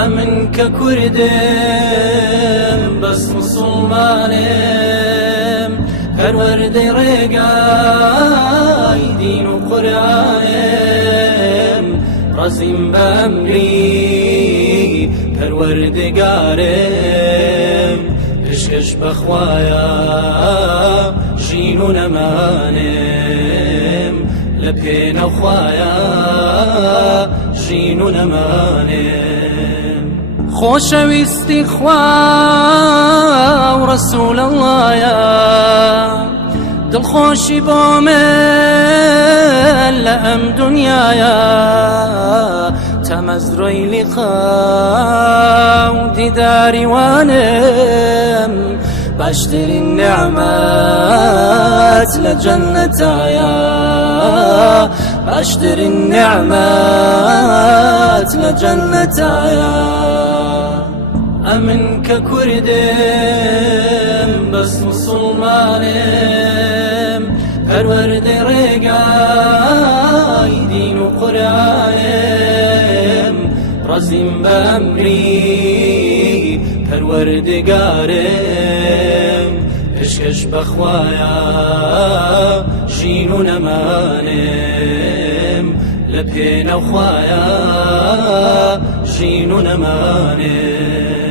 ئەمن کە کوردم بەس موسڵمانم پەروەردەی ڕێگای دین و قورئانم ڕەزیم بە ئەمری پەروەردگارم پشکەش بەخوایە ژین و نەمانم لە پێنەوخوایە ژین و نەمانم خۆشەویستی خوا و ڕەسوول ئەڵڵایە دڵخۆشی بۆ من لە ئەم دونیایە تەمەزرۆی لیقا و دیداری وانم باشترین نعمەت لە جەننەتایە باشترین نعمەت لە جەننەتایە ئەمن کە کوردم بەس موسڵمانم پەروەردەی ڕێگای دین و قورئانم ڕەزیم بە ئەمری پەروەردگارم پشکەش بەخوایە ژین و نەمانم لە پێنەوخوایە ژین و نەمانم